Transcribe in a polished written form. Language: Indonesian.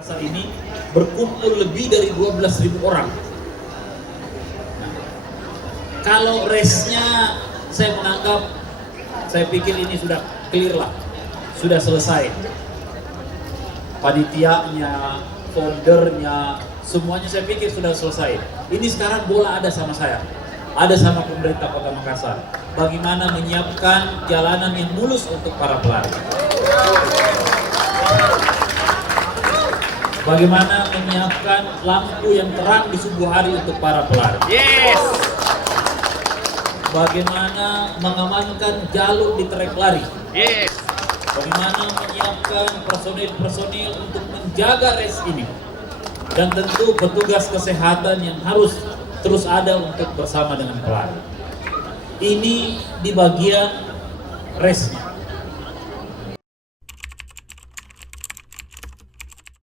Makassar ini berkumpul lebih dari 12.000 orang. Nah, kalau resnya saya pikir ini sudah clear lah, sudah selesai. Panitianya, foldernya, semuanya saya pikir sudah selesai. Ini sekarang bola ada sama saya, ada sama pemerintah Kota Makassar. Bagaimana menyiapkan jalanan yang mulus untuk para pelari. Bagaimana menyiapkan lampu yang terang di subuh hari untuk para pelari. Yes. Bagaimana mengamankan jalur di trek lari. Yes. Bagaimana menyiapkan personil-personil untuk menjaga race ini. Dan tentu petugas kesehatan yang harus terus ada untuk bersama dengan pelari. Ini di bagian race.